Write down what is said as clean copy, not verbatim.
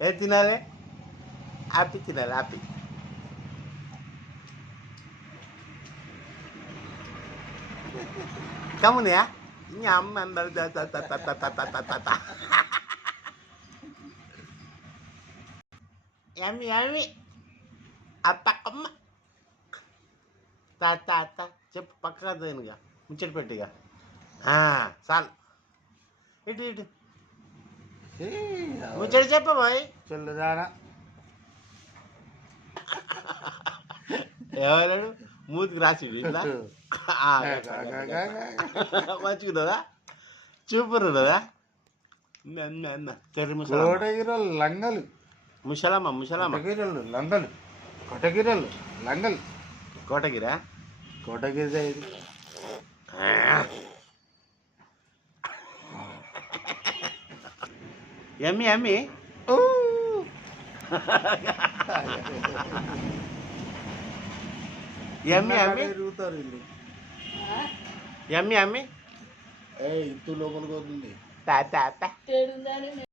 ఏ తినాలి హ్యాపీ తినాలి happy kamu nih ya nyaman yummy yummy apa kamu tata చెప్పు పక్కగా దేనిగా ముచ్చట పెట్టిగా చాలు ఇటు ఇటు ముచ్చట చెప్ప బాయ్ చల్లదానా ఎవరాడు మూతికి రాసిడు ఇట్లా మంచిగున్నదా చూపురున్నదా కర్రీ కోటగిరలు లంగలు ముసలమ్మ కోటగిరలు లంగలు కోటగిరలు లంగలు కోటగిరా కోటగిరి ఇది యమ్మి యమ్మి యమ్మి యమ్మి తిరుగుతారు వీళ్ళు యమ్మి యమ్మి ఇంత లోపలికి వస్తుంది తా